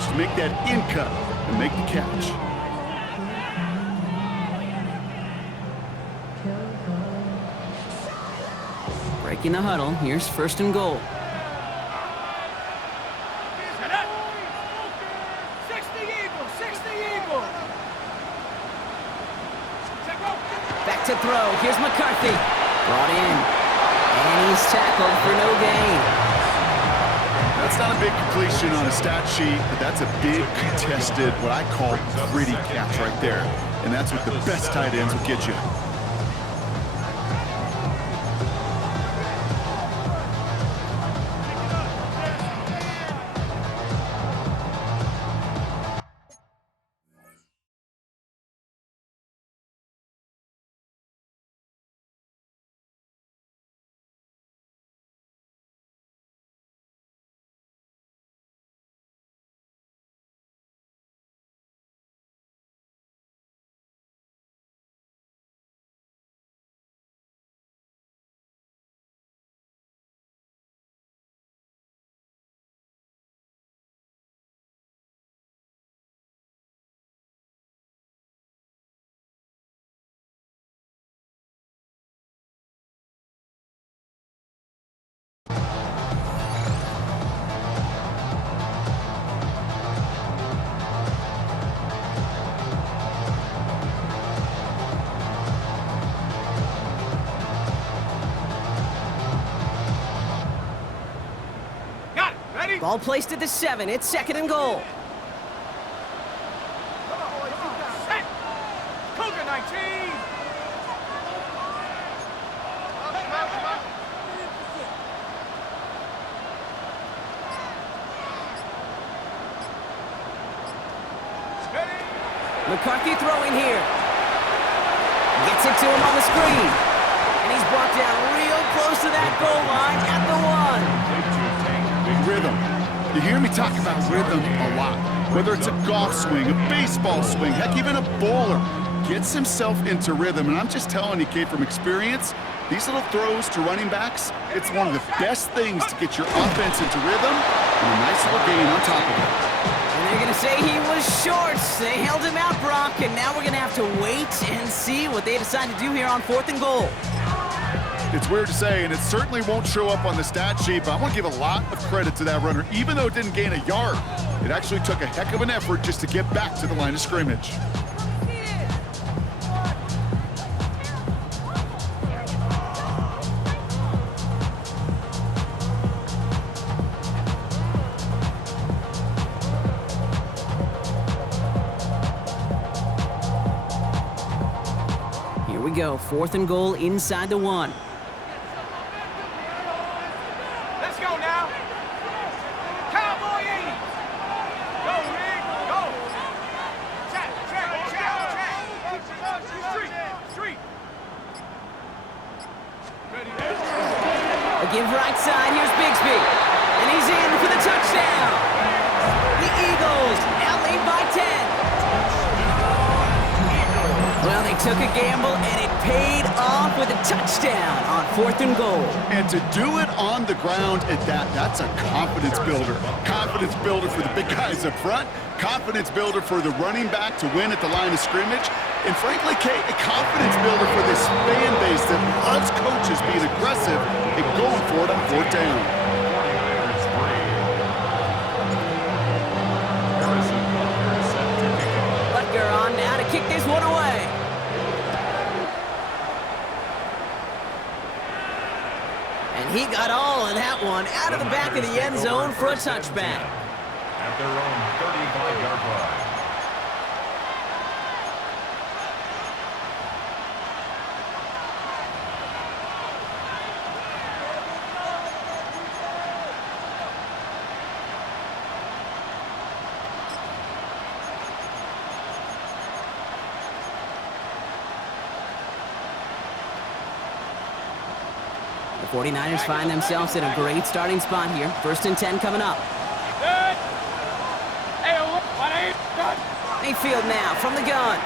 coverage to make that in cut and make the catch. Breaking the huddle. Here's first and goal. Back to throw. Here's McCarthy. Brought in. And he's tackled for no gain. That's not a big completion on a stat sheet, but that's a big contested, what I call gritty catch right there. And that's what the best tight ends will get you. Ball placed at the 7. It's second and goal. Set. Cougar 19. McCarthy throwing here. Gets it to him on the screen. And he's brought down real close to that goal line at the 1. Rhythm. You hear me talk about rhythm a lot. Whether it's a golf swing, a baseball swing, heck, even a bowler gets himself into rhythm. And I'm just telling you, kid, from experience, these little throws to running backs, it's one of the best things to get your offense into rhythm and a nice little gain on top of it. And they're going to say he was short. They held him out, Brock, and now we're going to have to wait and see what they decide to do here on 4th and goal. It's weird to say, and it certainly won't show up on the stat sheet, but I want to give a lot of credit to that runner. Even though it didn't gain a yard, it actually took a heck of an effort just to get back to the line of scrimmage. Here we go, 4th and goal inside the 1. Let's go now. Cowboy 80. Go, Rick. Go. Check. Street. Ready. A give right side, here's Bigsby. And he's in for the touchdown. The Eagles now lead by 10. Well, they took a gamble, and it paid off with a touchdown on 4th and goal. And to do it on the ground at that's a confidence builder. Confidence builder for the big guys up front. Confidence builder for the running back to win at the line of scrimmage. And frankly, Kate, a confidence builder for this fan base that loves coaches being aggressive and going for it on 4th down. Butker on now to kick this one away. And he got all of that one out of the back of the end zone for a touchback. At their own 35-yard line. The 49ers find themselves in a great starting spot here. 1st and 10 coming up. Mayfield now from the gun.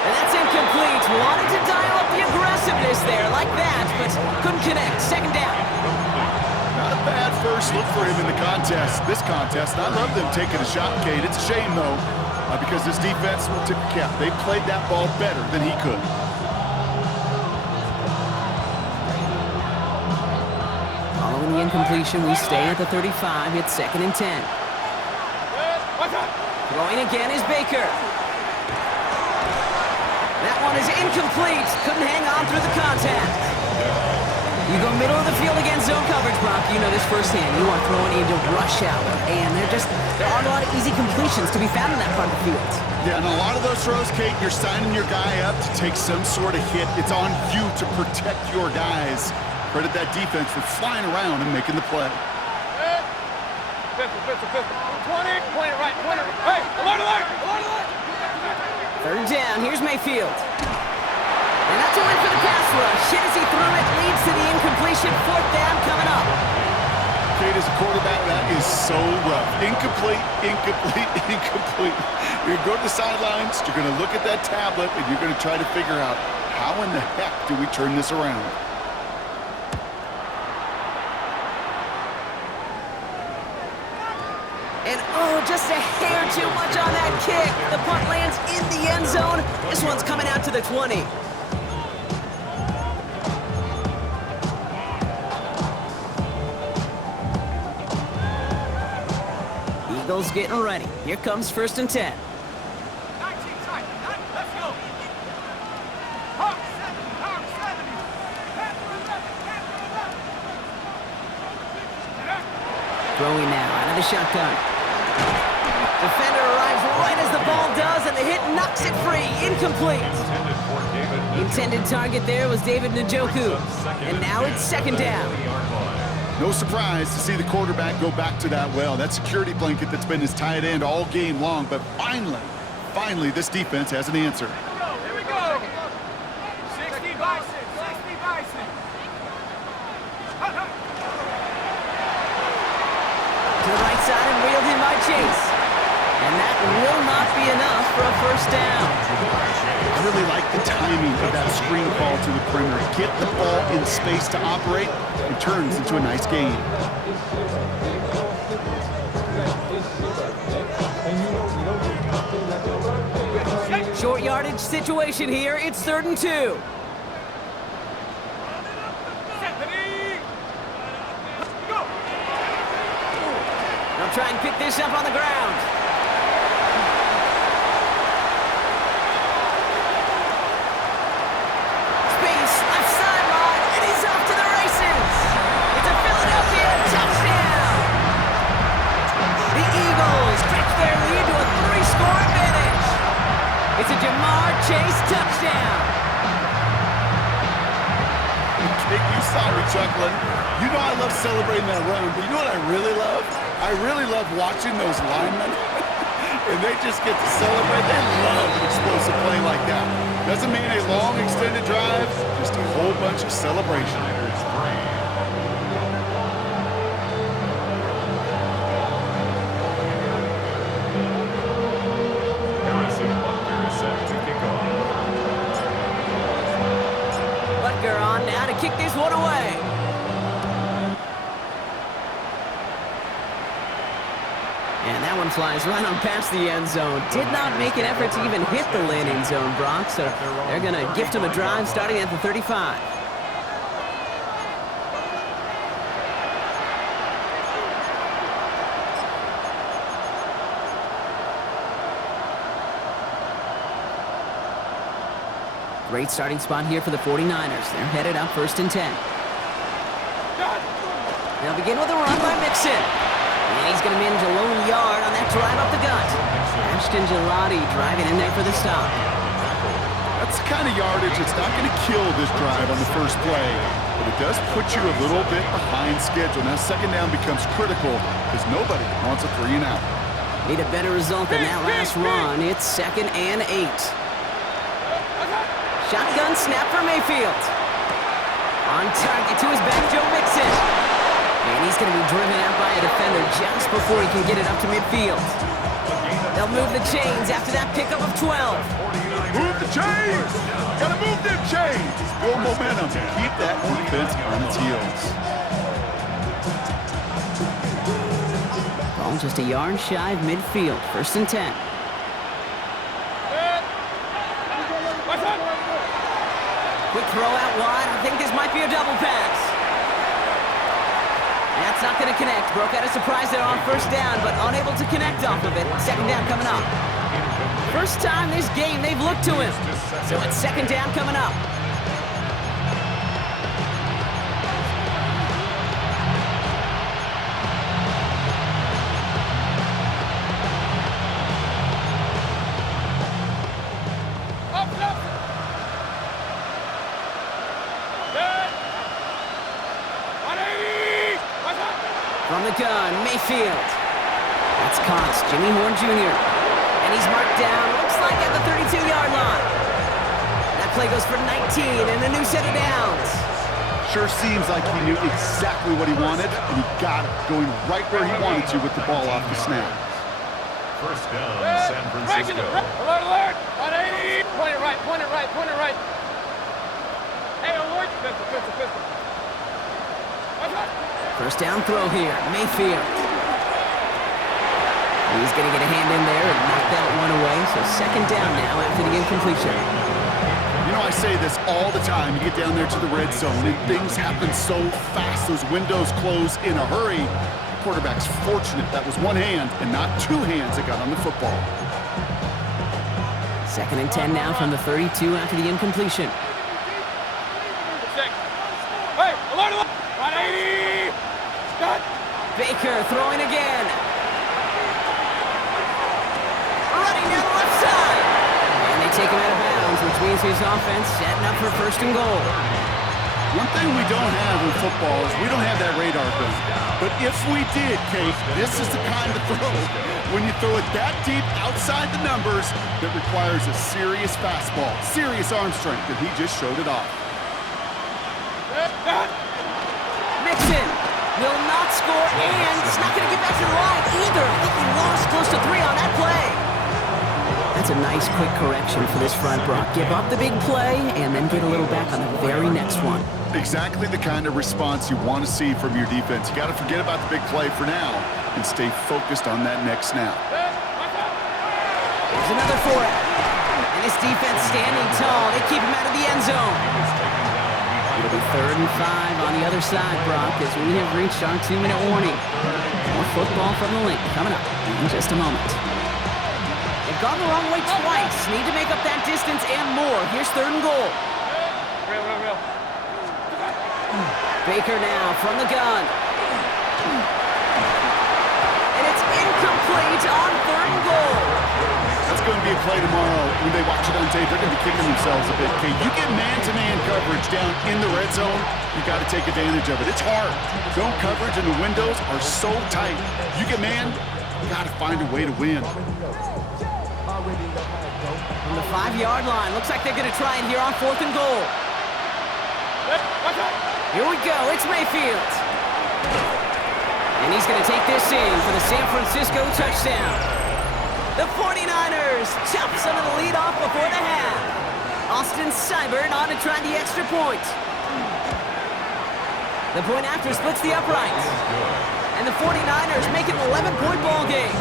And that's incomplete. Wanted to dial up the aggressiveness there like that, but couldn't connect. 2nd down. Not a bad first look for him in the contest, this contest. And I love them taking a shot, Kate. It's a shame, though, because this defense will tip the cap. They played that ball better than he could. Following the incompletion, we stay at the 35. It's 2nd and 10. Throwing again is Baker. That one is incomplete. Couldn't hang on through the contact. You go middle of the field against zone coverage, Brock. You know this firsthand. You are throwing into rush hour, and there aren't a lot of easy completions to be found in that part of the field. Yeah, and a lot of those throws, Kate, you're signing your guy up to take some sort of hit. It's on you to protect your guys. Credit that defense for flying around and making the play. Pistol. 20. Point it right. Hey, alert. 3rd down. Here's Mayfield. And that's a win for the pass rush. Hit as he threw it, leads to the incompletion. 4th down coming up. Kate, as a quarterback, that is so rough. Incomplete. You're going to go to the sidelines, you're going to look at that tablet, and you're going to try to figure out how in the heck do we turn this around. And just a hair too much on that kick. The punt lands in the end zone. This one's coming out to the 20. Eagles getting ready. Here comes 1st and 10. 19 side. Let's go. Hawk 70. Throwing now out of the shotgun. Defender arrives right as the ball does, and the hit knocks it free. Incomplete. Intended target there was David Njoku. And now it's 2nd down. No surprise to see the quarterback go back to that well. That security blanket that's been his tight end all game long. But finally, this defense has an answer. Here we go. 60 Bison. To the right side and reeled in by Chase. And that will not be enough for a 1st down. I really like the timing of that screen call to the perimeter. Get the ball in space to operate. It turns into a nice game. Short yardage situation here. It's 3rd and 2. They'll try and pick this up on the ground. Space, left sideline, and he's off to the races. It's a Philadelphia touchdown. The Eagles stretch their lead to a 3-score advantage. It's a Jamar Chase touchdown. You saw me chuckling. You know I love celebrating that run, but you know what I really love? I really love watching those linemen. And they just get to celebrate. They love an explosive play like that. Doesn't mean a long extended drive, just a whole bunch of celebration. Butker on now to kick this one away. And that one flies right on past the end zone. Did not make an effort to even hit the landing zone, Brock. So they're going to gift him a drive starting at the 35. Great starting spot here for the 49ers. They're headed up 1st and 10. They'll begin with a run by Mixon. And he's going to manage a lone yard on that drive up the gut. Ashton Gelati driving in there for the stop. That's the kind of yardage that's not going to kill this drive on the first play, but it does put you a little bit behind schedule. Now 2nd down becomes critical because nobody wants a 3 and out. Need a better result than that last run. It's 2nd and 8. Shotgun snap for Mayfield. On target to his back, Joe Mixon. And he's going to be driven out by a defender just before he can get it up to midfield. They'll move the chains after that pickup of 12. Move the chains! Gotta move them chains! Build momentum. Keep that defense on its heels. Ball just a yard shy of midfield. 1st and 10. Quick throw out wide. I think this might be a double pass. That's not going to connect. Broke out a surprise there on 1st down, but unable to connect off of it. 2nd down coming up. First time this game they've looked to him. So it's 2nd down coming up. From the gun, Mayfield. That's Cox, Jimmy Horn Jr. And he's marked down, looks like at the 32-yard line. That play goes for 19 and a new set of downs. Sure seems like he knew exactly what he wanted, and he got it, going right where he wanted to with the ball off the snap. 1st down, San Francisco. Alert, alert! 180! Point it right, point it right, point it right. Hey, alert! Pistol. 1st down throw here, Mayfield. He's going to get a hand in there and knock that one away. So 2nd down now after the incompletion. You know, I say this all the time. You get down there to the red zone, and things happen so fast. Those windows close in a hurry. The quarterback's fortunate that was one hand and not two hands that got on the football. 2nd and 10 now from the 32 after the incompletion. Hey, alert, alert! 180! Done! Baker throwing again. Running down the left side. And they take him out of bounds, which means his offense setting up for 1st and goal. One thing we don't have in football is we don't have that radar gun. But if we did, Kate, this is the kind of throw when you throw it that deep outside the numbers that requires a serious fastball, serious arm strength, and he just showed it off. Mixon will not score, and he's not going to get back to the line either. I think he lost close to 3 on that play. That's a nice quick correction for this front, Brock. Give up the big play and then get a little back on the very next one. Exactly the kind of response you want to see from your defense. You got to forget about the big play for now and stay focused on that next snap. There's another for it. And his defense standing tall. They keep him out of the end zone. It'll be 3rd and 5 on the other side, Brock, as we have reached our 2-minute warning. More football from the link coming up in just a moment. They've gone the wrong way twice. Need to make up that distance and more. Here's 3rd and goal. Real. Baker now from the gun. And it's incomplete on 3rd and goal. That's going to be a play tomorrow. When they watch it on tape, they're going to be kicking themselves a bit. Okay, you get man-to-man coverage down in the red zone, you got to take advantage of it. It's hard. Zone coverage and the windows are so tight. You get man, you got to find a way to win. From the 5-yard line, looks like they're going to try it here on 4th and goal. Here we go, it's Mayfield. And he's going to take this in for the San Francisco touchdown. The 49ers chop some of the lead off before the half. Austin Seibert on to try the extra point. The point after splits the uprights. And the 49ers make it an 11-point ball game.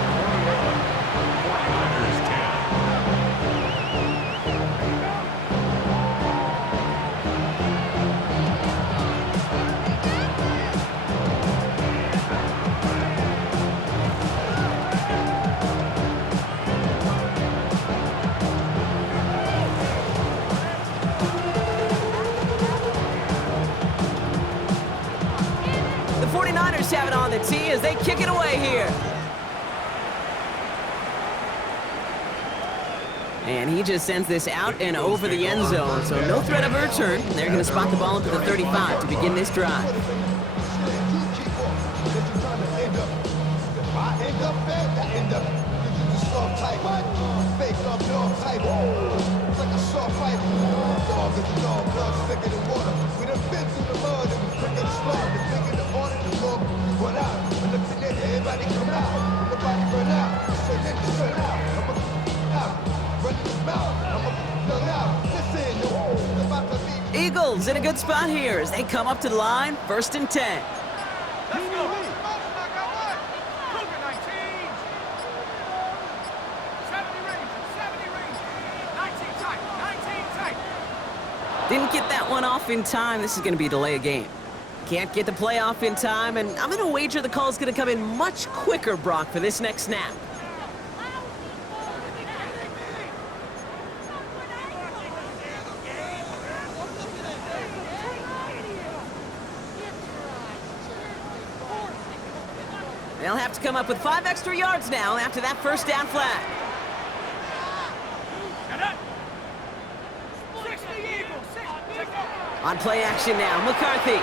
The 49ers have it on the tee as they kick it away here. And he just sends this out and over the end zone, so no threat of a return. They're going to spot the ball up to the 35 to begin this drive. Eagles in a good spot here as they come up to the line, 1st and 10. Let's go. Didn't get that one off in time. This is going to be a delay of game. Can't get the play off in time, and I'm going to wager the call is going to come in much quicker, Brock, for this next snap. They'll have to come up with 5 extra yards now after that first down flag. On play action now, McCarthy.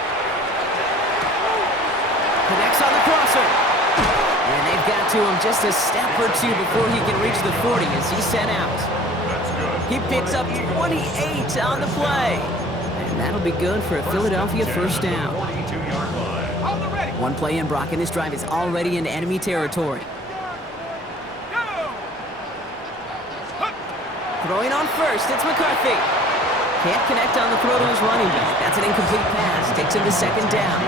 Connects on the crosser. And they've got to him just a step or two before he can reach the 40 as he's sent out. He picks up 28 on the play. And that'll be good for a Philadelphia first down. 42-yard line. One play in, Brock, and this drive is already into enemy territory. Throwing on first, it's McCarthy. Can't connect on the throw to his running back. That's an incomplete pass. Takes him to second down.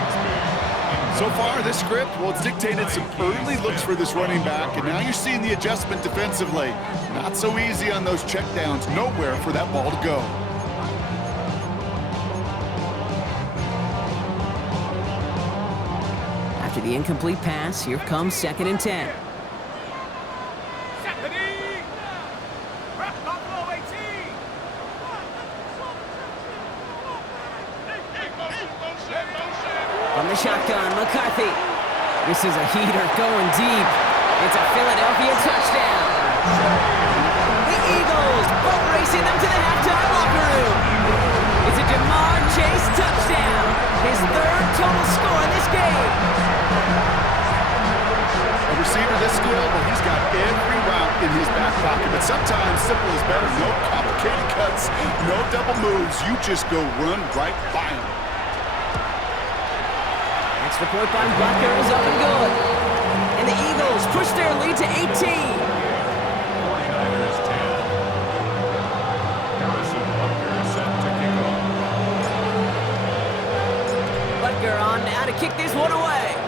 So far, this script, well, it's dictated some early looks for this running back, and now you're seeing the adjustment defensively. Not so easy on those checkdowns. Nowhere for that ball to go. After the incomplete pass, here comes 2nd and 10. From the shotgun, McCarthy. This is a heater going deep. It's a Philadelphia touchdown. The Eagles boat racing them to the halftime locker room. It's a Jamar Chase touchdown. His 3rd total score in this game. A receiver this skilled, well, he's got every route in his back pocket, but sometimes simple is better. No complicated cuts, no double moves. You just go run right by him. The point by Butker is up and good. And the Eagles push their lead to 18. 49ers 10. Harrison Butker set to kick off. Butker on now to kick this one away.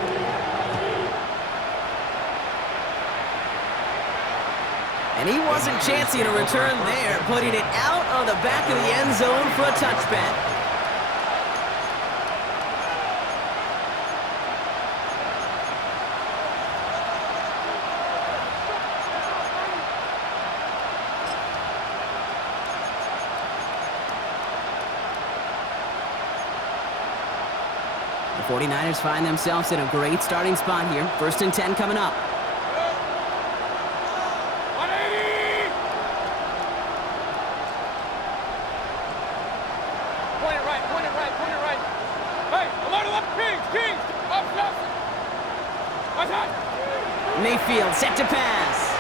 And he wasn't chancing a return there, putting it out of the back of the end zone for a touchback. The 49ers find themselves in a great starting spot here. 1st and 10 coming up. 180! Point it right, point it right, point it right. Hey, alert, alert, Kings, up, up. Watch out. Mayfield set to pass.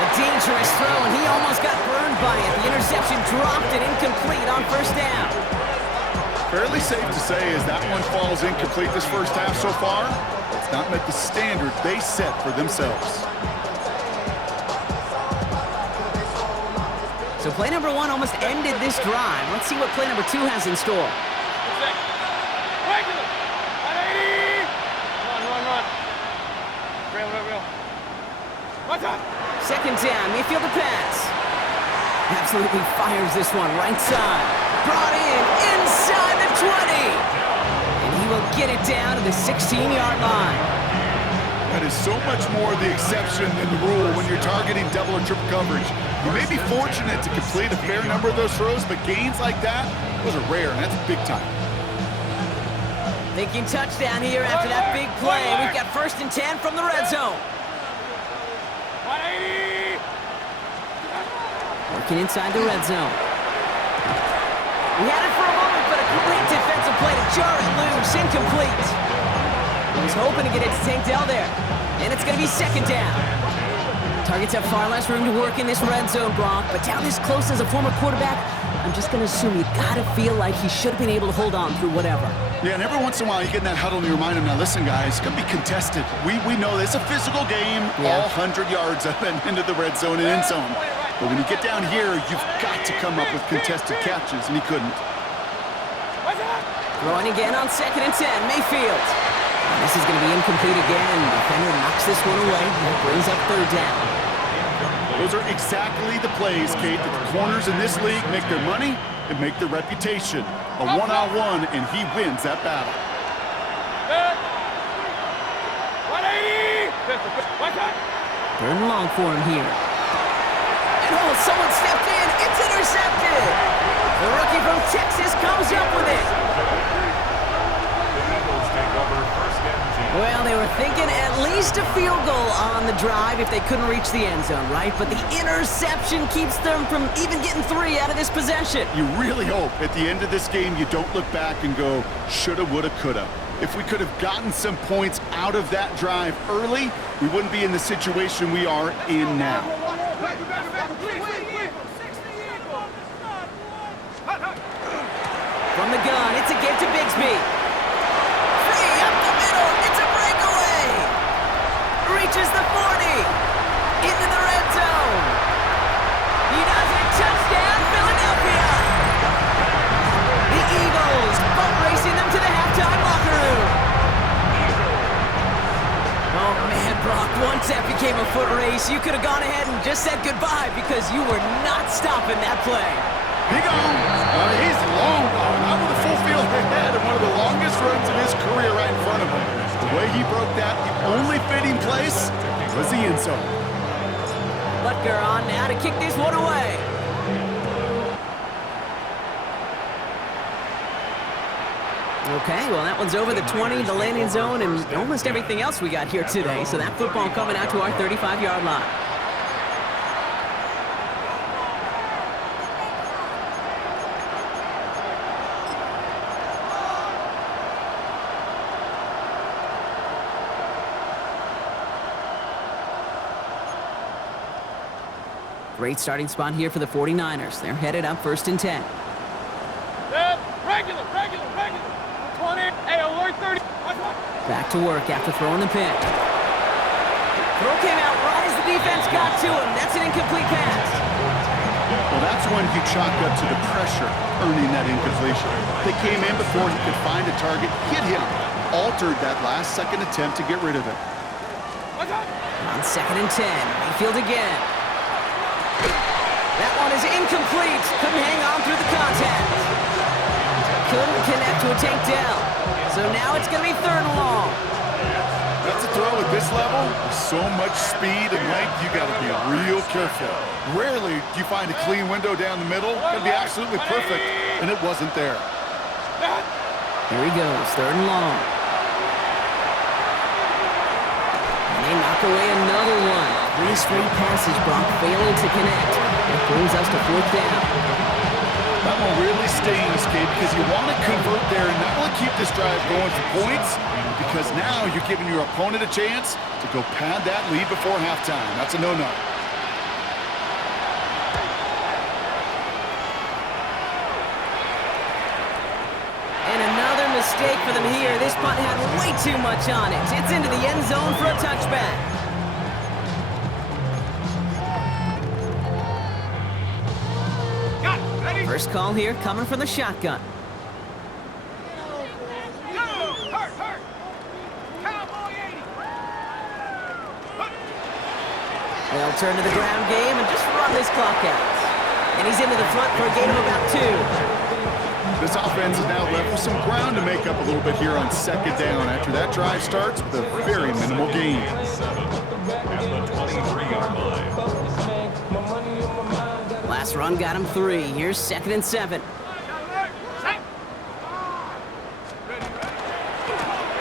A dangerous throw, and he almost got burned by it. The interception dropped it incomplete on 1st down. Fairly safe to say as that one falls incomplete this first half so far, it's not met the standard they set for themselves. So play number 1 almost ended this drive. Let's see what play number 2 has in store. Regular. 180! Run. Real. Watch out. 2nd down, Mayfield the pass. Absolutely fires this one right side. Brought in inside the 20. And he will get it down to the 16-yard line. That is so much more the exception than the rule when you're targeting double or triple coverage. You may be fortunate to complete a fair number of those throws, but gains like that, those are rare, and that's big time. Thinking touchdown here after that big play. We've got 1st and 10 from the red zone. 180! Working inside the red zone. He had it for a moment, but a great defensive play to jar it loose, incomplete. He was hoping to get it to Tank Dell there. And it's going to be 2nd down. Targets have far less room to work in this red zone, Brock, but down this close as a former quarterback, I'm just going to assume you got to feel like he should have been able to hold on through whatever. Yeah, and every once in a while you get in that huddle and you remind him, now listen guys, it's going to be contested. We know this is a physical game, all 100 yards up and into the red zone and end zone. But when you get down here, you've got to come up with contested catches, and he couldn't. Throwing again on 2nd and 10, Mayfield. And this is going to be incomplete again. Defender knocks this one away. That brings up 3rd down. Those are exactly the plays, Kate, that the corners in this league make their money and make their reputation. A one-on-one, and he wins that battle. 180! Watch out! Third and long for him here. And oh, someone stepped in. It's intercepted. The rookie from Texas comes up with it. The Eagles take over first and 10. Well, they were thinking at least a field goal on the drive if they couldn't reach the end zone, right? But the interception keeps them from even getting 3 out of this possession. You really hope at the end of this game you don't look back and go, shoulda, woulda, coulda. If we could have gotten some points out of that drive early, we wouldn't be in the situation we are in now. From the gun, it's a give to Bigsby. Free up the middle, it's a breakaway. Reaches the 40, into the red zone. He does it, touchdown, Philadelphia. The Eagles boat racing them to the halftime locker room. Oh man, Brock, once that became a foot race, you could have gone ahead and just said goodbye because you were not stopping that play. He gone. He's long gone. Out with a full field ahead and one of the longest runs of his career right in front of him. The way he broke that, the only fitting place was the end zone. Butker on now to kick this one away. Okay, well, that one's over the 20, the landing zone, and almost everything else we got here today. So that football coming out to our 35-yard line. Great starting spot here for the 49ers. They're headed up first and 10. Regular. 20. Hey, alert 30. Back to work after throwing the pick. Throw came out right as the defense got to him. That's an incomplete pass. Well, that's when he chalked up to the pressure, earning that incompletion. They came in before he could find a target, hit him, altered that last-second attempt to get rid of it. On second and 10, Mayfield again. That one is incomplete. Couldn't hang on through the contact. Couldn't connect to a takedown. So now it's going to be third and long. That's a throw at this level. With so much speed and length, you got to be real careful. Rarely do you find a clean window down the middle. Got to be absolutely perfect, and it wasn't there. Here he goes, third and long. And they knock away another one. 3 straight passes, Brock failing to connect. That brings us to fourth down. That one really stings, Kate, because you want to convert there and not only keep this drive going for points, because now you're giving your opponent a chance to go pad that lead before halftime. That's a no-no. And another mistake for them here. This punt had way too much on it. It's into the end zone for a touchback. First call here coming from the shotgun. They'll turn to the ground game and just run this clock out. And he's into the front for a gain of about 2. This offense is now left with some ground to make up a little bit here on second down after that drive starts with a very minimal gain. At the 23-yard line. Last run got him 3. Here's second and 7.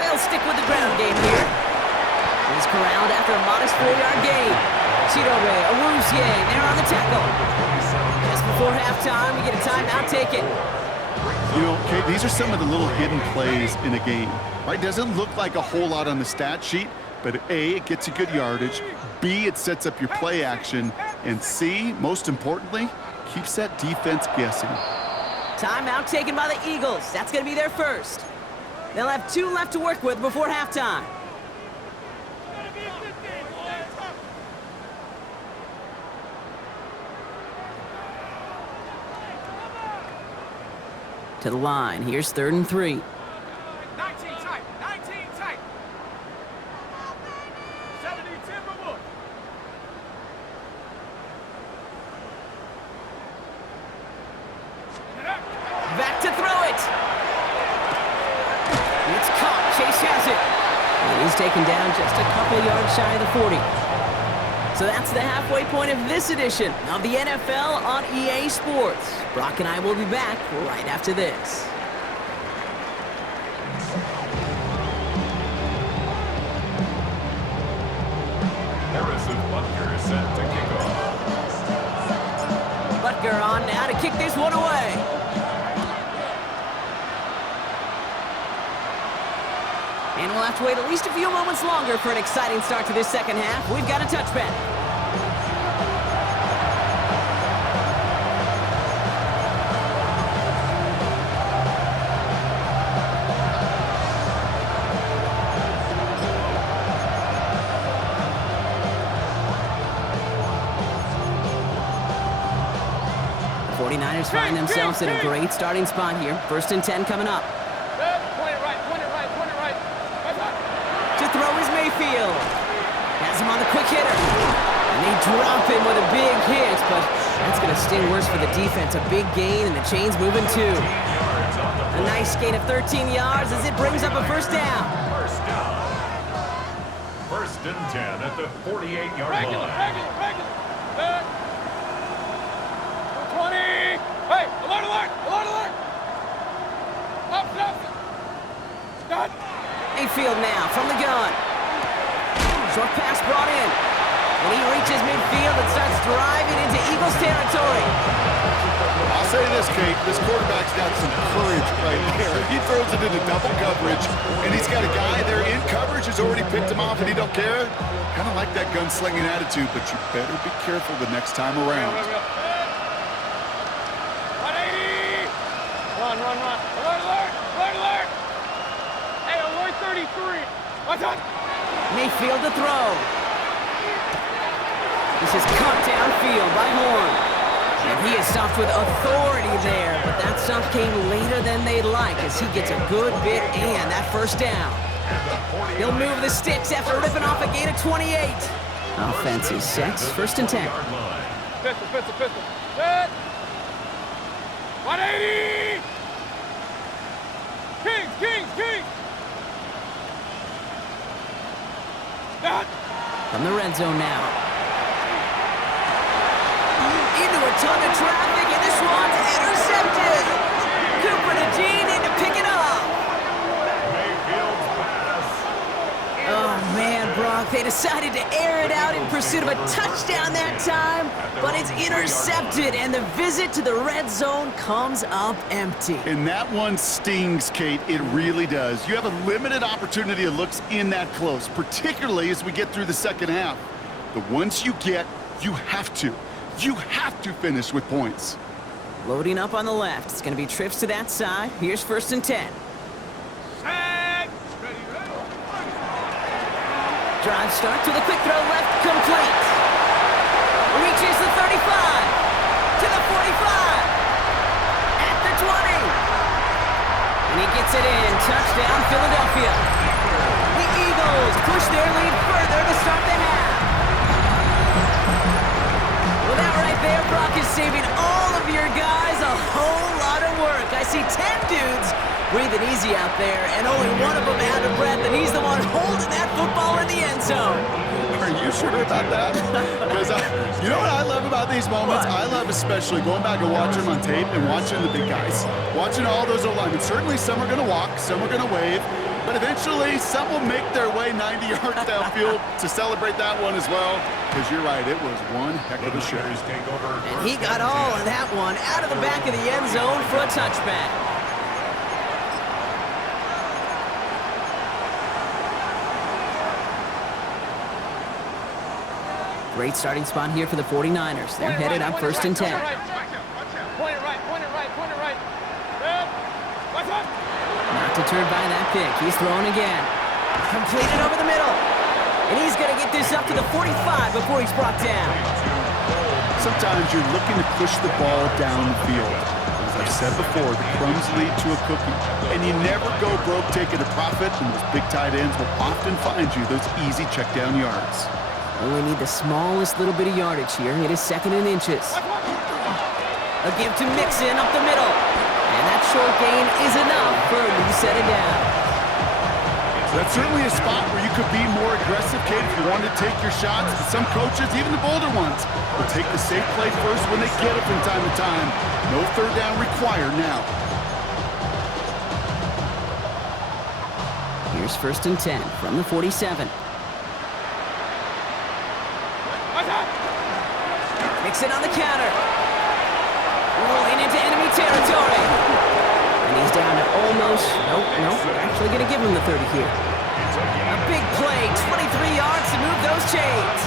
They'll stick with the ground game here. He's corralled after a modest 4-yard gain. Chidobe, Awuzie, they're on the tackle. Just before halftime, we get a timeout taken. You know, Kate, these are some of the little hidden plays in a game, right? Doesn't look like a whole lot on the stat sheet, but A, it gets you good yardage, B, it sets up your play action, and C, most importantly, keeps that defense guessing. Timeout taken by the Eagles. That's going to be their first. They'll have 2 left to work with before halftime. To the line. Here's third and 3. 19 tight. 70 Timberwolves. Back to throw it. It's caught. Chase has it. And he's taken down just a couple of yards shy of the 40. So that's the halfway point of this edition of the NFL on EA Sports. Brock and I will be back right after this. Harrison Butker is set to kick off. Butker on now to kick this one away. And we'll have to wait at least a few moments longer for an exciting start to this second half. We've got a touchback. The 49ers find themselves in a great starting spot here. 1st and 10 coming up. Point it right, point it right, point it right. To throw is Mayfield. Has him on the quick hitter. And they drop him with a big hit, but that's going to sting worse for the defense. A big gain, and the chain's moving too. A nice gain of 13 yards as it brings up a first down. First down. 1st and 10 at the 48-yard line. Regular. 20. Hey, alert, alert, alert, alert. Up. Done. Mayfield now from the gun. Short pass brought in. When he reaches midfield, it starts driving into Eagles territory. I'll say this, Kate. This quarterback's got some courage right there. He throws it into double coverage, and he's got a guy there in coverage who's already picked him off, and he don't care. Kind of like that gunslinging attitude, but you better be careful the next time around. 180. Run. Alert. Hey, alert 33. What's up? Mayfield to throw. This is cut downfield by Horn. And he is stopped with authority there, but that stop came later than they'd like as he gets a good bit and that first down. He'll move the sticks after ripping off a gain of 28. Offense is set. 1st and 10. Pistol. Set. 180. Kings. Done. From the red zone now. Into a ton of traffic, and this one's intercepted. Cooper to Gene in to pick it up. Mayfield's pass. Oh, man, Brock, they decided to air it out in pursuit of a touchdown that time, but it's intercepted, and the visit to the red zone comes up empty. And that one stings, Kate. It really does. You have a limited opportunity that looks in that close, particularly as we get through the second half. The ones you get, you have to finish with points. Loading up on the left. It's going to be trips to that side. Here's 1st and 10. Set. Drive starts with a quick throw left, complete. Reaches the 35, to the 45, at the 20. And he gets it in. Touchdown, Philadelphia. The Eagles push their lead further to start the half. Well, that right there, Brock, is saving all of your guys a whole lot of work. I see 10 dudes breathing easy out there, and only one of them out of breath, and he's the one holding that football in the end zone. Are you sure about that? Because you know what I love about these moments? What? I love especially going back and watching them on tape and watching the big guys. Watching all those alignment. Certainly some are going to walk, some are going to wave, but eventually some will make their way 90 yards downfield to celebrate that one as well. Because you're right, it was one heck of a show. And he got all of that one out of the back of the end zone for a touchback. Great starting spot here for the 49ers. They're headed up 1st and 10. Point it right. What's up? Not deterred by that pick. He's throwing again. Completed over the middle. And he's going to get this up to the 45 before he's brought down. Sometimes you're looking to push the ball downfield. As I've said before, the crumbs lead to a cookie. And you never go broke taking a profit, and those big tight ends will often find you those easy check down yards. Only need the smallest little bit of yardage here. It is 2nd and inches. A give to Mixon up the middle. short gain is enough for a new set of downs. That's certainly a spot where you could be more aggressive, Kate, if you want to take your shots. But some coaches, even the bolder ones, will take the safe play first when they get it from time to time. No third down required now. Here's 1st and 10 from the 47. Mixon on the counter. Rolling into enemy territory. And he's down to almost, nope, actually going to give him the 30 here. A big play, 23 yards to move those chains.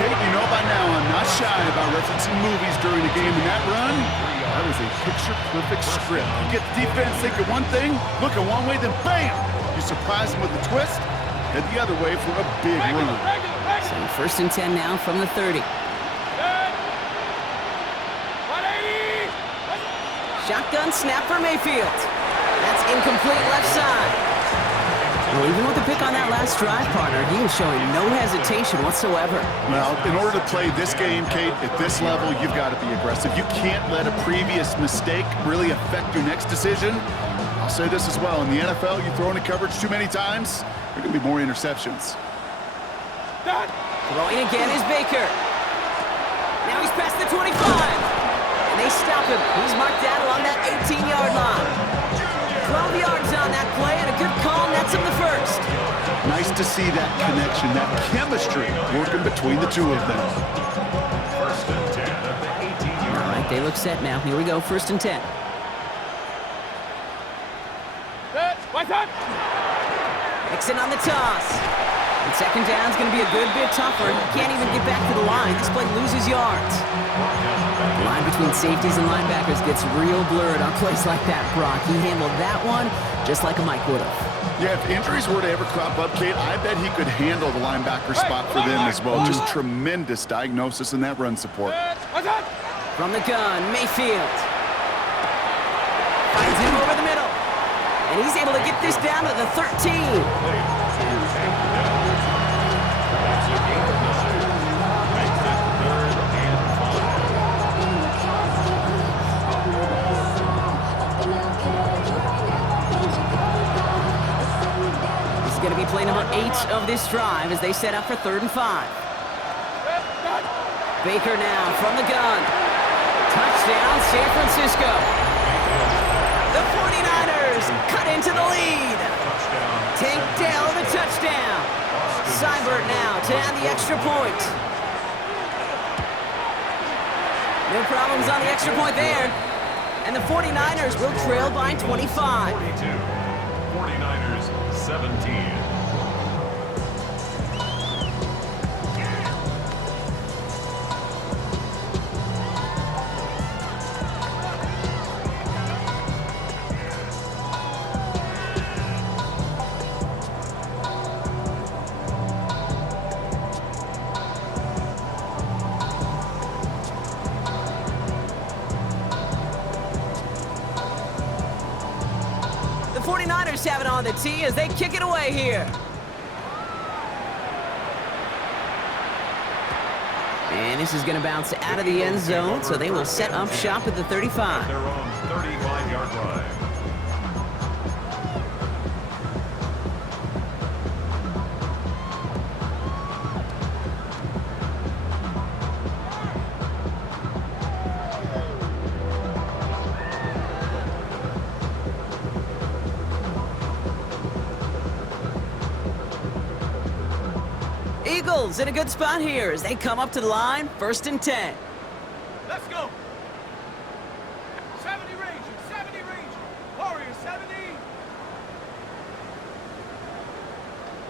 Kate, you know by now I'm not shy about referencing movies during a game. In that run, that was a picture-perfect script. You get the defense thinking one thing, looking one way, then bam! You surprise them with a twist, head the other way for a big run. So 1st and 10 now from the 30. Shotgun snap for Mayfield. That's incomplete left side. Well, even with the pick on that last drive, partner, he is showing no hesitation whatsoever. Well, in order to play this game, Kate, at this level, you've got to be aggressive. You can't let a previous mistake really affect your next decision. I'll say this as well. In the NFL, you throw into coverage too many times, there are going to be more interceptions. Throwing again is Baker. Now he's past the 25. And they stop him. He's marked out along that 18-yard line. 12 yards on that play, and a good call nets him the first. Nice to see that connection, that chemistry working between the two of them. 1st and 10 at the 18-yard line. All right, they look set now. Here we go, 1st and 10. Mixon on the toss. And 2nd down's going to be a good bit tougher. He can't even get back to the line. This play loses yards. The line between safeties and linebackers gets real blurred on plays like that, Brock. He handled that one just like a Mike would have. Yeah, if injuries were to ever crop up, Kate, I bet he could handle the linebacker spot for them as well. Just tremendous diagnosis in that run support. From the gun, Mayfield. Finds him over the middle. And he's able to get this down to the 13. Going to be play number 8 of this drive as they set up for 3rd and 5. Baker now from the gun. Touchdown, San Francisco. The 49ers cut into the lead. Tank Dell the touchdown. Seibert now to add the extra point. No problems on the extra point there. And the 49ers will trail by 25. 42. 49ers 17. The 49ers have it on the tee as they kick it away here. And this is going to bounce out of the end zone, so they will set up shop at the 35. Their own 35-yard line. Eagles in a good spot here as they come up to the line, 1st and 10. Let's go. 70 range, 70 range. Warriors 70.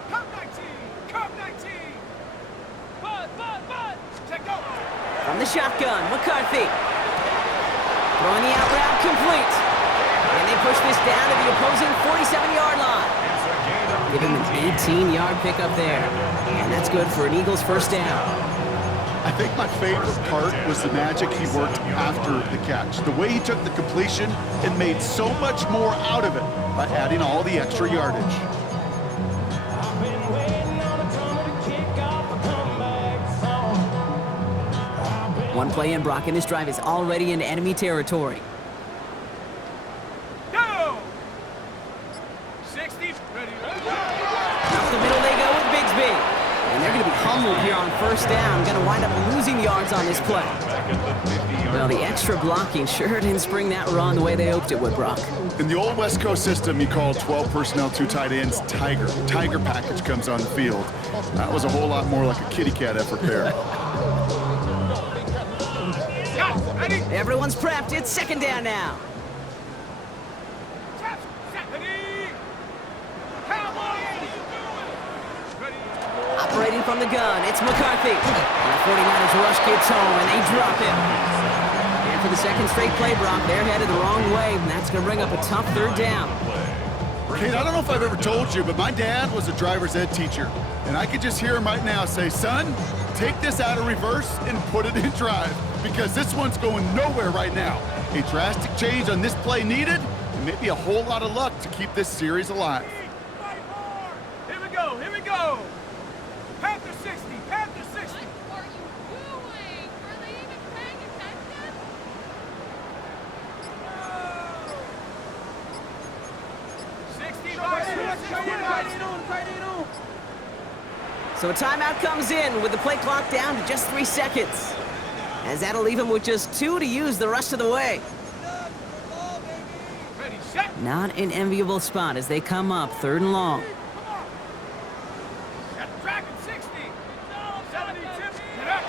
Cup 19, Cup 19. Bud. Check go. From the shotgun, McCarthy. Throwing the out route complete. And they push this down to the opposing 47-yard line. Give him an 18-yard pickup there. And that's good for an Eagles 1st down. I think my favorite part was the magic he worked after the catch. The way he took the completion and made so much more out of it by adding all the extra yardage. One play in, Brock, and this drive is already into enemy territory. on first down. Going to wind up losing yards on this play. Well, the extra blocking sure didn't spring that run the way they hoped it would, Brock. In the old West Coast system, you call 12 personnel, 2 tight ends, Tiger. Tiger package comes on the field. That was a whole lot more like a kitty cat effort there. Everyone's prepped. It's second down now. Operating from the gun, it's McCarthy. And the 49ers rush gets home, and they drop him. And for the second straight play, Brock, they're headed the wrong way, and that's going to bring up a tough third down. Kate, I don't know if I've ever told you, but my dad was a driver's ed teacher. And I could just hear him right now say, son, take this out of reverse and put it in drive, because this one's going nowhere right now. A drastic change on this play needed, and maybe a whole lot of luck to keep this series alive. Here we go, here we go. Panther 60, Panther 60. What are you doing? Are they even paying attention? So a timeout comes in with the play clock down to just 3 seconds. As that'll leave him with just 2 to use the rest of the way. Ready, set. Not an enviable spot as they come up third and long. Set, Dragon 60. 70, tip. Get up.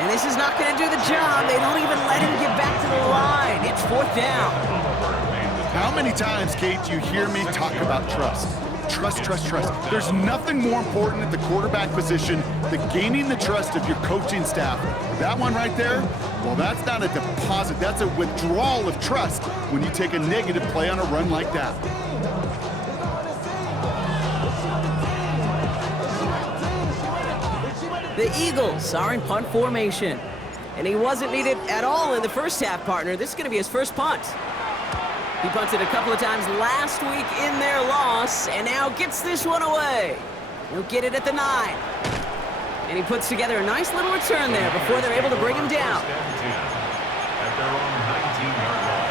And this is not going to do the job. They don't even let him get back to the line. It's fourth down. How many times, Kate, do you hear me talk about trust? Trust, trust, trust. There's nothing more important at the quarterback position than gaining the trust of your coaching staff. That one right there, well, that's not a deposit. That's a withdrawal of trust when you take a negative play on a run like that. The Eagles are in punt formation. And he wasn't needed at all in the first half, partner. This is going to be his first punt. He punted a couple of times last week in their loss, and now gets this one away. He'll get it at the 9. And he puts together a nice little return there before they're able to bring him down. At their own 19-yard line.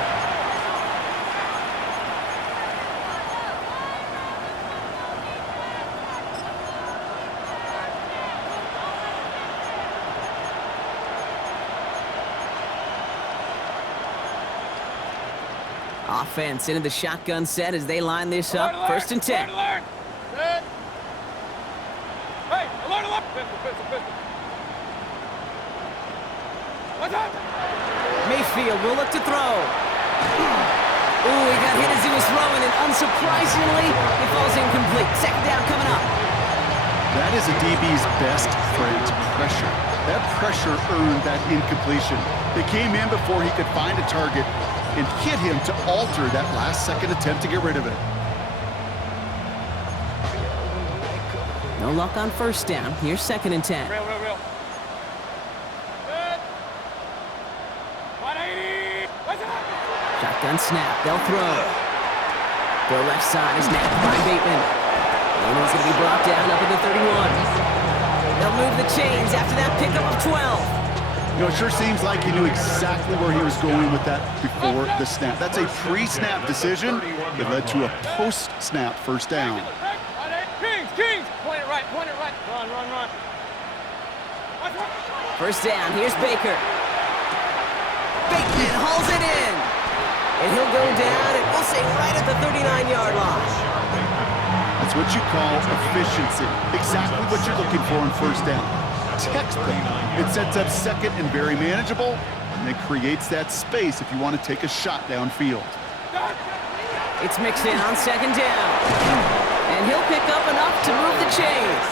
Offense into the shotgun set as they line this up. First and 10. Alert, alert. Hey, alert, alert. Pistol, pistol, pistol. What's up? Mayfield will look to throw. Ooh, he got hit as he was throwing, and unsurprisingly, it falls incomplete. Second down coming up. That is a DB's best friend, pressure. That pressure earned that incompletion. They came in before he could find a target and hit him to alter that last-second attempt to get rid of it. No luck on first down. Here's second and 10. Real. Good. 180. What's up? Shotgun snap. They'll throw. The left side is napped by Bateman. And he's going to be brought down up at the 31. They'll move the chains after that pickup of 12. You know, it sure seems like he knew exactly where he was going with that before the snap. That's a pre-snap decision that led to a post-snap first down. Kings. Point it right. Run. First down. Here's Baker. Bateman hauls it in. And he'll go down, and we'll say right at the 39-yard line. That's what you call efficiency. Exactly what you're looking for in first down. Textbook. It sets up second and very manageable, and it creates that space if you want to take a shot downfield. It's mixed in on second down. And he'll pick up enough to move the chains.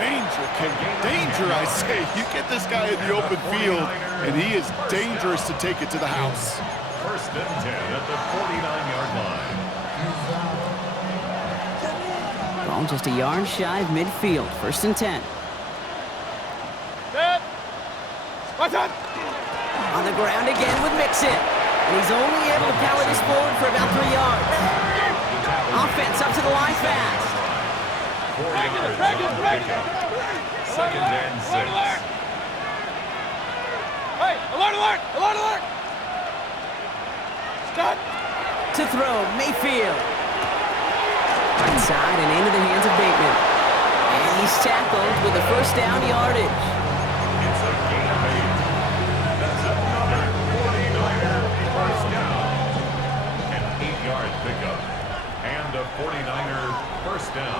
Danger, Kate. Danger, I say. You get this guy in the open field, and he is dangerous to take it to the house. First and 10 at the 49-yard line. Ball just a yard shy of midfield. First and 10. Good. What's up? On the ground again with Mixon. And he's only able to power this forward for about 3 yards. Offense up to the line fast. 4 yards. Second and 6. Hey, alert. Stop. To throw, Mayfield. Inside and into the hands of Bateman. And He's tackled with a first down yardage. It's a gain of 8. That's another 49er first down. An 8-yard pickup. And a 49er first down.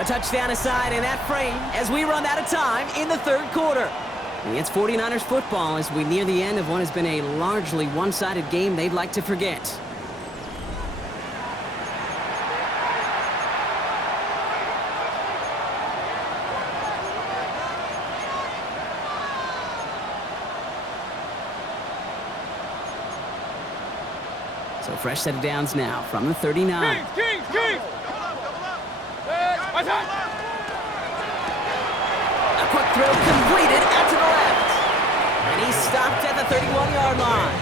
A touchdown aside in that frame as we run out of time in the third quarter. It's 49ers football as we near the end of what has been a largely one-sided game they'd like to forget. So fresh set of downs now from the 39. Kings! What's that? A quick throw completed out to the left. And he's stopped at the 31-yard line.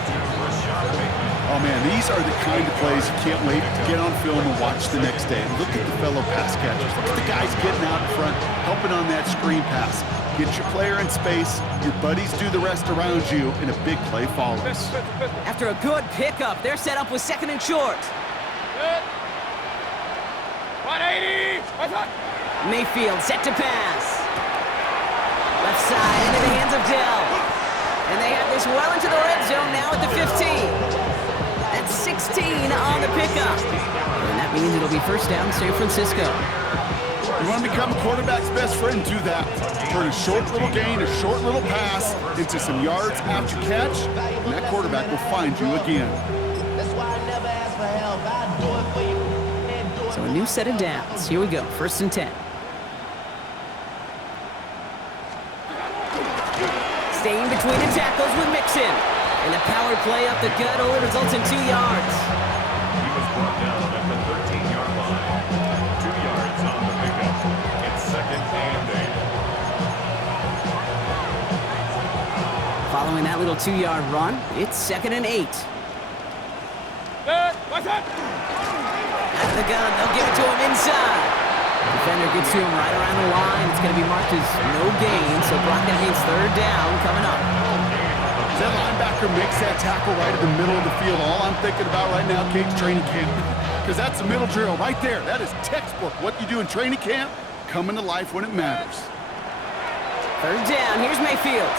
Oh, man, these are the kind of plays you can't wait to get on film and watch the next day. Look at the fellow pass catchers. Look at the guys getting out in front, helping on that screen pass. Get your player in space. Your buddies do the rest around you, and a big play follows. After a good pickup, they're set up with second and short. Good. 180! What's that? Mayfield set to pass. Left side into the hands of Dell. And they have this well into the red zone now at the 15. That's 16 on the pickup. And that means it'll be first down San Francisco. You want to become a quarterback's best friend, do that. Turn a short little gain, a short little pass into some yards after catch, and that quarterback will find you again. So a new set of downs. Here we go, first and 10. Staying between the tackles with Mixon. And the power play up the gut only results in 2 yards. He was brought down at the 13-yard line. 2 yards on the pickup. It's second and 8. Following that little 2-yard run, it's second and 8. Good. What's that? Out of the gun, they'll give it to him inside. Defender gets to him right around the line. It's going to be marked as no gain, so Brockton Haynes third down coming up. That linebacker makes that tackle right in the middle of the field. All I'm thinking about right now, Kate's training camp, because that's the middle drill right there. That is textbook. What you do in training camp, coming to life when it matters. Third down, here's Mayfield.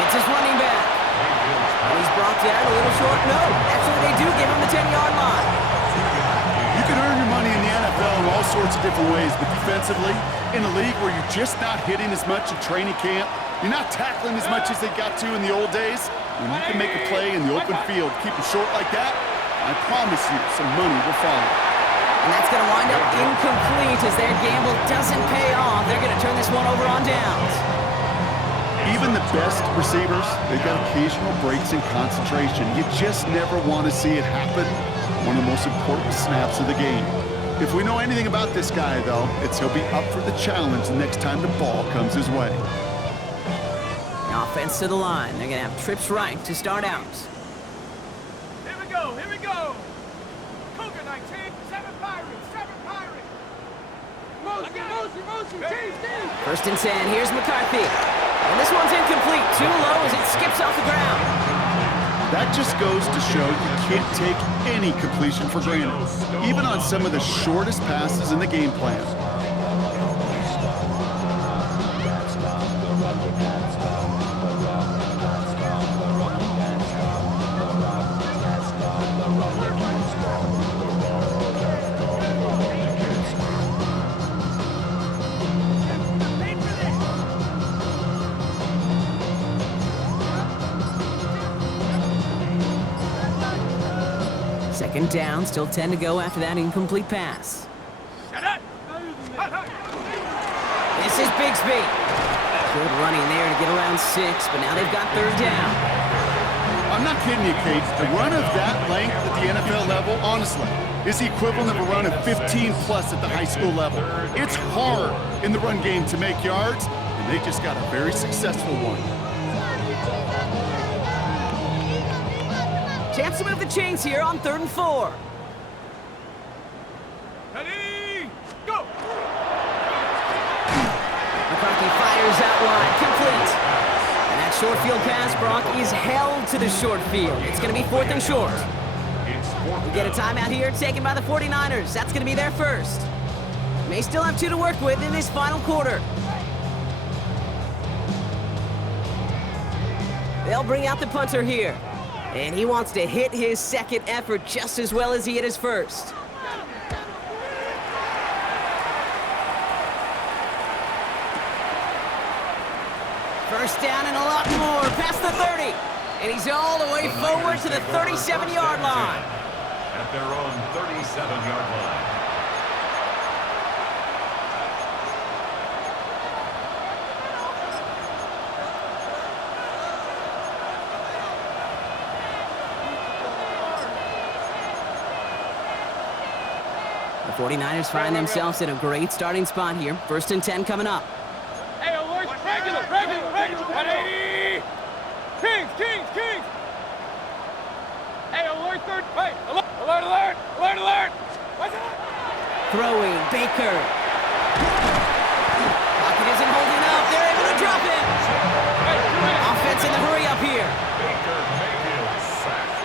Hits his running back. And he's brought down a little short. No, actually they do give him the 10-yard line. You can earn your money in the NFL in all sorts of different ways, but defensively, in a league where you're just not hitting as much in training camp, you're not tackling as much as they got to in the old days, when you can make a play in the open field, keep it short like that, I promise you some money will follow. And that's going to wind up incomplete as their gamble doesn't pay off. They're going to turn this one over on downs. Even the best receivers, they've got occasional breaks in concentration. You just never want to see it happen. One of the most important snaps of the game. If we know anything about this guy, though, it's he'll be up for the challenge the next time the ball comes his way. Offense to the line. They're going to have trips right to start out. Here we go. Cougar 19, 7 Pirates. Motion, change. First and 10, here's McCarthy. And this one's incomplete. Too low as it skips off the ground. That just goes to show you can't take any completion for granted, even on some of the shortest passes in the game plan. Second down, still 10 to go after that incomplete pass. This is Bigsby. Good running there to get around 6, but now they've got third down. I'm not kidding you, Kate. A run of that length at the NFL level, honestly, is the equivalent of a run of 15-plus at the high school level. It's hard in the run game to make yards, and they just got a very successful one. Chance to move the chains here on 3rd and 4. Ready, go! McCarthy fires out wide, complete. And that short field pass, Brock, is held to the short field. It's going to be 4th and short. We get a timeout here taken by the 49ers. That's going to be their first. May still have 2 to work with in this final quarter. They'll bring out the punter here. And he wants to hit his second effort just as well as he hit his first. First down and a lot more, past the 30. And he's all the way forward to the 37-yard line. At their own 37-yard line. The 49ers find themselves in a great starting spot here. 1st and 10 coming up. Hey, alert, regular. 180. Kings. Hey, alert, third. Hey, alert. What's that? Throwing, Baker. Pocket isn't holding up. They're able to drop it. Hey, 2 minutes. Offense in the hurry up here. Baker Mayfield sacked.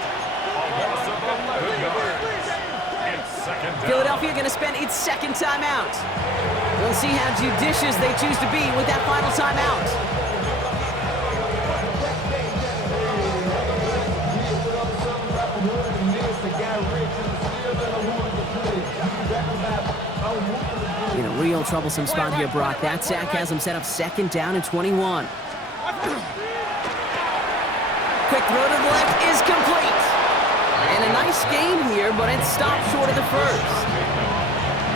A loss of 11 yards. It's second down. Philadelphia going to spend its second timeout. We'll see how judicious they choose to be with that final timeout. In a real troublesome spot here, Brock. That sack has him set up 2nd down and 21. Quick throw to the left is complete. And a nice game here, but it stopped short of the first.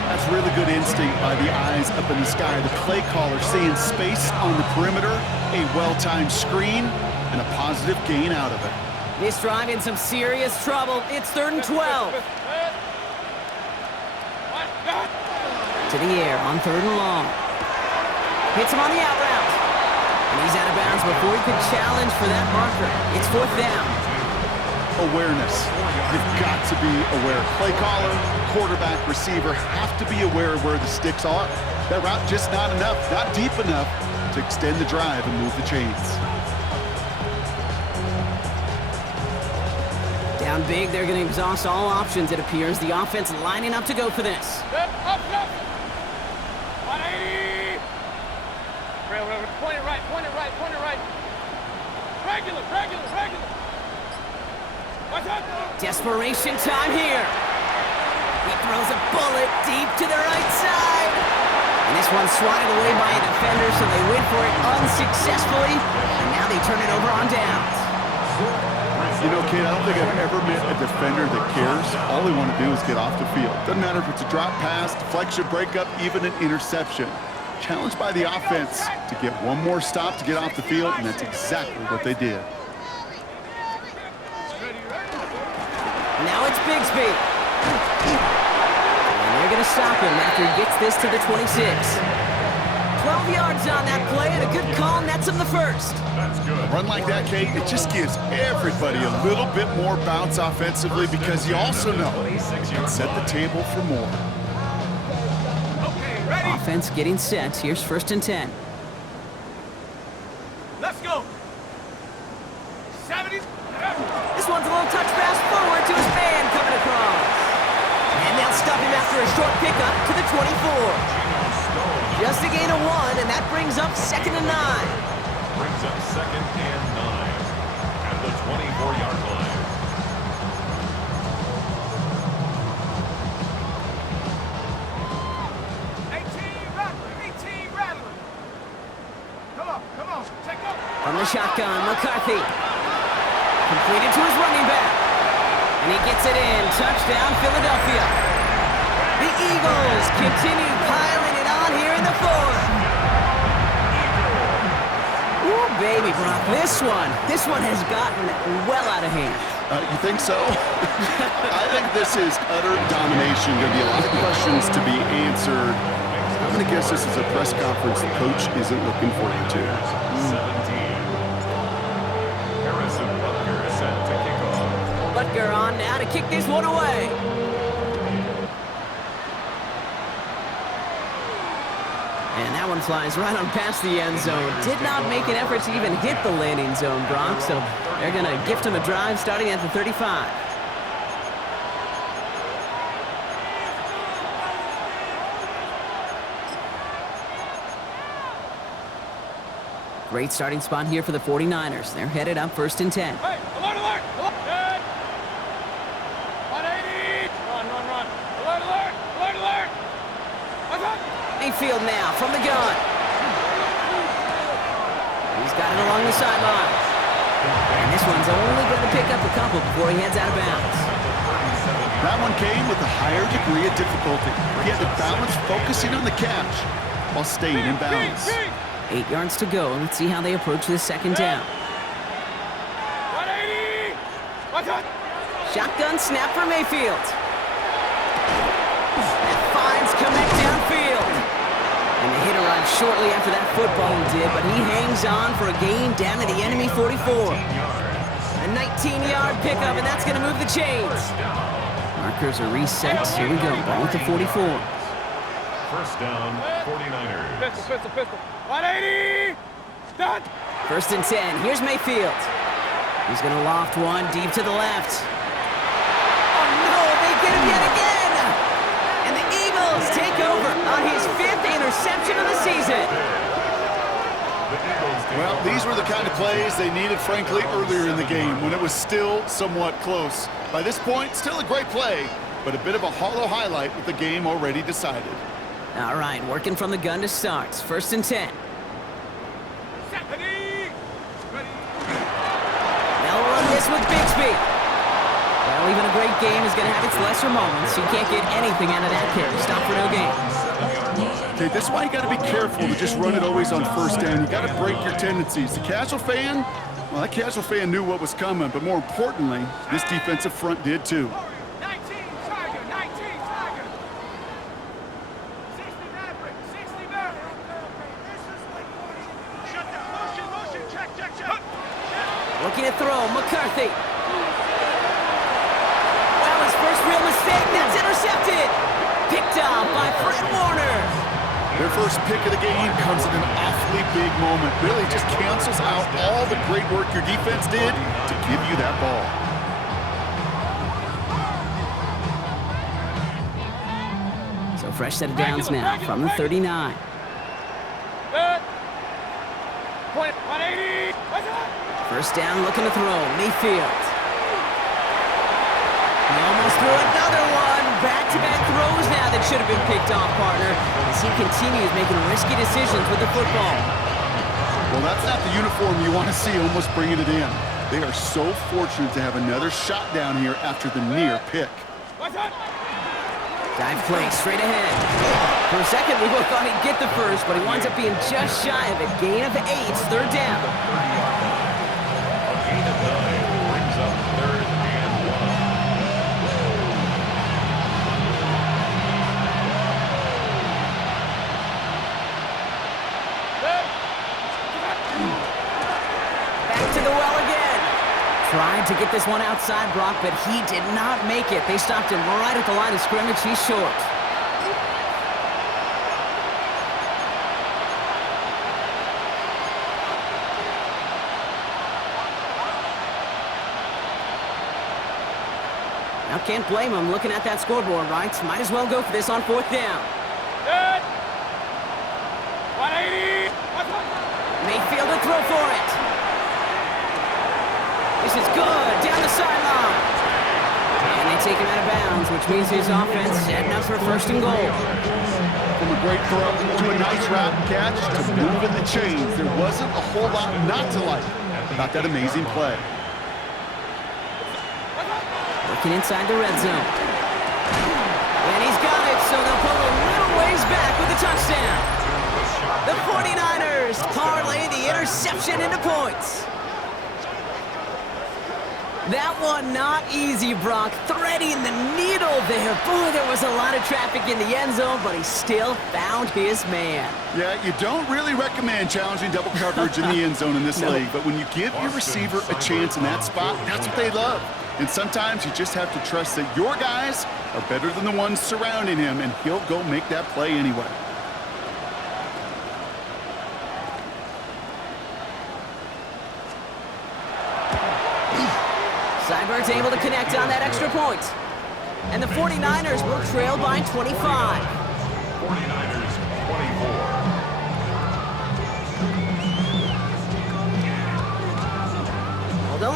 That's really good instinct by the eyes up in the sky. The play caller seeing space on the perimeter, a well-timed screen, and a positive gain out of it. This drive in some serious trouble. It's 3rd and 12. To the air on 3rd and long. Hits him on the out route. And he's out of bounds before he could challenge for that marker. It's 4th down. Awareness. You've got to be aware. Play caller, quarterback, receiver have to be aware of where the sticks are. That route just not enough, not deep enough to extend the drive and move the chains. Down big, they're going to exhaust all options, it appears. The offense lining up to go for this. Up. 180. Point it right. Regular. What's that? Desperation time here. He throws a bullet deep to the right side. And this one's swatted away by a defender, so they went for it unsuccessfully. And now they turn it over on downs. You know, kid, I don't think I've ever met a defender that cares. All they want to do is get off the field. Doesn't matter if it's a drop pass, deflection, breakup, even an interception. Challenged by the offense to get one more stop to get off the field, and that's exactly what they did. Now it's Bigsby. And they're going to stop him after he gets this to the 26. 12 yards on that play, and a good call nets him the first. That's good. A run like that, Kate, it just gives everybody a little bit more bounce offensively because you also know it can set the table for more. Okay, ready? Offense getting set. Here's 1st and 10. Let's go. 70. This one's a little touch pass forward to his man coming across. And they'll stop him after a short pickup to the 24. Just a gain of 1, and that brings up 2nd and 9. Brings up 2nd and 9 at the 24-yard line. Rattling. Come on. Take up. From the shotgun, McCarthy. Completed to his running back. And he gets it in. Touchdown, Philadelphia. The Eagles continue piling it on here in the 4th. Ooh, baby, Brock, this one has gotten well out of hand. You think so? I think this is utter domination. Going to be a lot of questions to be answered. I'm going to guess this is a press conference the coach isn't looking forward to. 17. Harrison Butker is set to kick off. Butker on now to kick this one away. And that one flies right on past the end zone. Did not make an effort to even hit the landing zone, Brock, so they're going to gift him a drive starting at the 35. Great starting spot here for the 49ers. They're headed up 1st and 10. Hey, alert, alert! Alert! Good. 180! Run, run, run. Alert, alert! Alert, alert! What's up? Mayfield now from the gun. He's got it along the sideline. And this one's only going to pick up a couple before he heads out of bounds. That one came with a higher degree of difficulty. He had to balance focusing on the catch while staying in bounds. 8 yards to go. Let's see how they approach this 2nd down. 180! What's up? Shotgun snap for Mayfield. And finds Kmet downfield. And the hit arrived shortly after that football did, but he hangs on for a gain down to the enemy 44. A 19-yard pickup, and that's going to move the chains. Markers are reset. Here we go. Ball at the 44. First down, 49ers. Pistol, pistol, pistol. 180! Done! 1st and 10. Here's Mayfield. He's going to loft one deep to the left. Oh, no! They get him yet again! And the Eagles take over on his 5th interception of the season. Well, these were the kind of plays they needed, frankly, earlier in the game when it was still somewhat close. By this point, still a great play, but a bit of a hollow highlight with the game already decided. All right, working from the gun to start. 1st and 10. Ready! Ready! They'll run this with Bixby. Well, even a great game is going to have its lesser moments. You can't get anything out of that carry. Stop for no gain. Okay, this is why you got to be careful to just run it always on 1st down. You got to break your tendencies. The casual fan, well, that casual fan knew what was coming, but more importantly, this defensive front did too. 19 Tiger! 19 Tiger! 60 Maverick! 60 Maverick! Shut down! Motion, motion! Check, check, check! Looking to throw. McCarthy. Well, his first real mistake. That's intercepted. Picked off by Fred Warner. Their first pick of the game comes at an awfully big moment. Really just cancels out all the great work your defense did to give you that ball. So fresh set of downs now from the 39. Good! 180! What's up? 1st down, looking to throw. Mayfield. He almost threw another one. Back-to-back throws now that should have been picked off, partner, as he continues making risky decisions with the football. Well, that's not the uniform you want to see almost bringing it in. They are so fortunate to have another shot down here after the near pick. What's up? Dive play straight ahead. For a second, we both thought he'd get the first, but he winds up being just shy of a gain of 8. 3rd down. A gain of 9 brings up 3rd and 1. Back to the well again. Tried to get this one outside Brock, but he did not make it. They stopped him right at the line of scrimmage. He's short. Now can't blame him looking at that scoreboard, right? Might as well go for this on 4th down. Good! 180! What's up? Mayfield to throw for it. This is good, down the sideline. And they take him out of bounds, which means his offense setting up for 1st and goal. From a great throw to a nice route and catch to moving the chains, there wasn't a whole lot not to like about that amazing play. Working inside the red zone. And he's got it, so they'll pull a little ways back with the touchdown. The 49ers parlay the interception into points. That one not easy, Brock. Threading the needle there. Boy, there was a lot of traffic in the end zone, but he still found his man. Yeah, you don't really recommend challenging double coverage in the end zone in this league, but when you give your receiver a chance in that spot, that's what they love. And sometimes you just have to trust that your guys are better than the ones surrounding him, and he'll go make that play anyway. Seibert's able to connect on that extra point. And the 49ers will trail by 25. 49ers 24.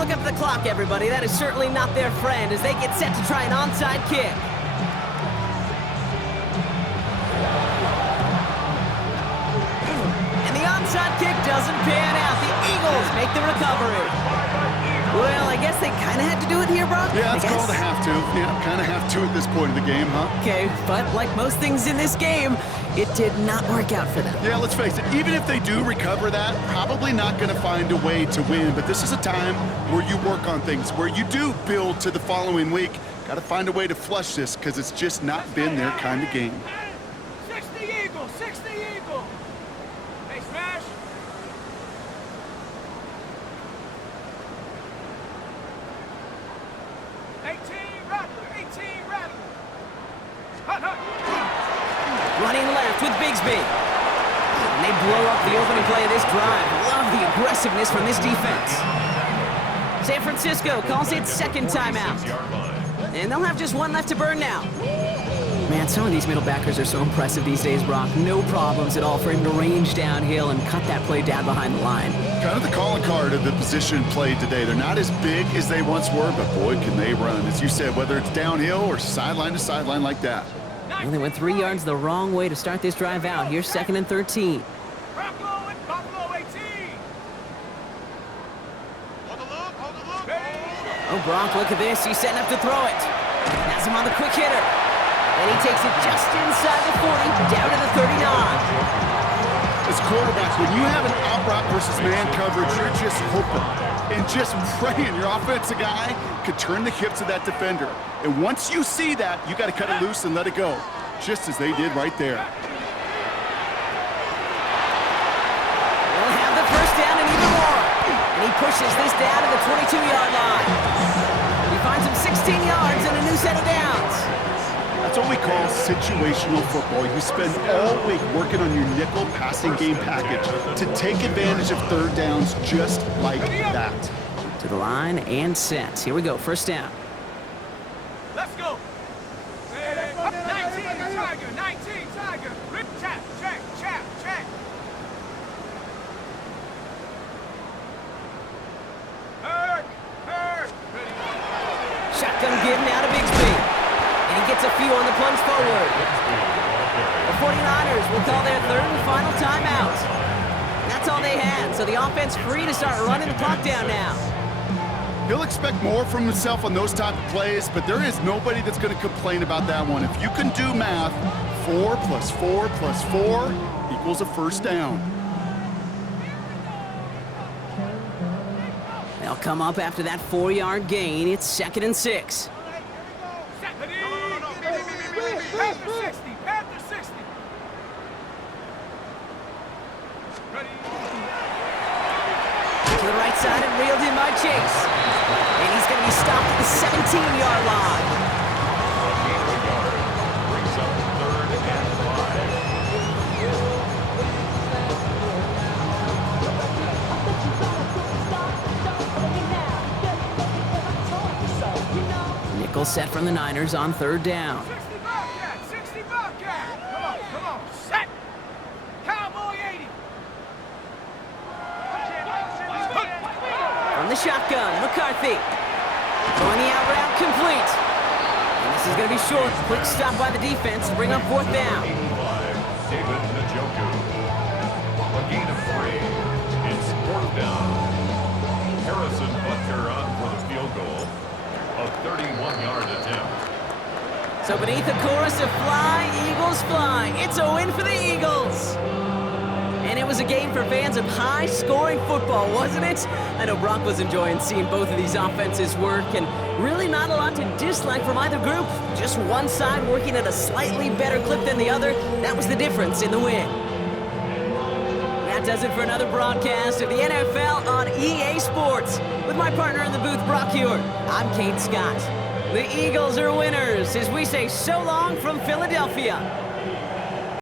look up at the clock, everybody. That is certainly not their friend as they get set to try an onside kick. And the onside kick doesn't pan out. The Eagles make the recovery. Well, I guess they kind of had to do it here, Brock. Yeah, it's called a have to. Yeah, kind of have to at this point of the game, huh? Okay, but like most things in this game, it did not work out for them. Yeah, let's face it, even if they do recover that, probably not going to find a way to win. But this is a time where you work on things, where you do build to the following week. Got to find a way to flush this because it's just not been their kind of game. 60 Eagles, 60 Eagles. Hey, Smash. Running left with Bigsby. And they blow up the opening play of this drive. Love the aggressiveness from this defense. San Francisco calls it second timeout. And they'll have just one left to burn now. Man, some of these middle backers are so impressive these days, Brock. No problems at all for him to range downhill and cut that play down behind the line. Kind of the calling card of the position played today. They're not as big as they once were, but boy, can they run. As you said, whether it's downhill or sideline to sideline like that. Well, they went 3 yards the wrong way to start this drive out. Here's 2nd and 13. Buffalo and Buffalo 18. Oh, Brock, look at this. He's setting up to throw it. Has him on the quick hitter. And he takes it just inside the 40, down to the 39. As quarterbacks, when you have an out route versus man coverage, you're just hoping and just praying your offensive guy could turn the hips of that defender. And once you see that, you got to cut it loose and let it go, just as they did right there. They'll have the first down and even more. And he pushes this down to the 22-yard line. He finds him 16 yards and a new set of downs. That's what we call situational football. You spend all week working on your nickel passing game package to take advantage of third downs just like that. To the line and set. Here we go, first down. Let's go. 19 Tiger, 19 Tiger. Check, check, check, check. Hurt. Shotgun give now to Bigsby. And he gets a few on the plunge forward. The 49ers will call their third and final timeout. That's all they had, so the offense free to start running the clock down now. He'll expect more from himself on those type of plays, but there is nobody that's going to complain about that one. If you can do math, 4 + 4 + 4 equals a first down. They'll come up after that 4-yard gain. It's 2nd and 6. Panther 60, Panther 60. Ready. To the right side and reeled in by Chase. And he's going to be stopped at the 17-yard line. Brings up 3rd and 5. Nickel set from the Niners on 3rd down. 60 Bobcat, 60 Bobcat. Come on, set. Cowboy 80. From the shotgun, McCarthy. Throwing the out route complete. And this is going to be short. Quick stop by the defense to bring up 4th down. 85, David Njoku. A gain of 3. It's 4th down. Harrison Butker on for the field goal. A 31-yard attempt. So beneath the chorus of Fly, Eagles Fly, it's a win for the Eagles. And it was a game for fans of high-scoring football, wasn't it? I know Brock was enjoying seeing both of these offenses work, and really not a lot to dislike from either group. Just one side working at a slightly better clip than the other. That was the difference in the win. That does it for another broadcast of the NFL on EA Sports. With my partner in the booth, Brock Hewitt, I'm Kate Scott. The Eagles are winners as we say so long from Philadelphia.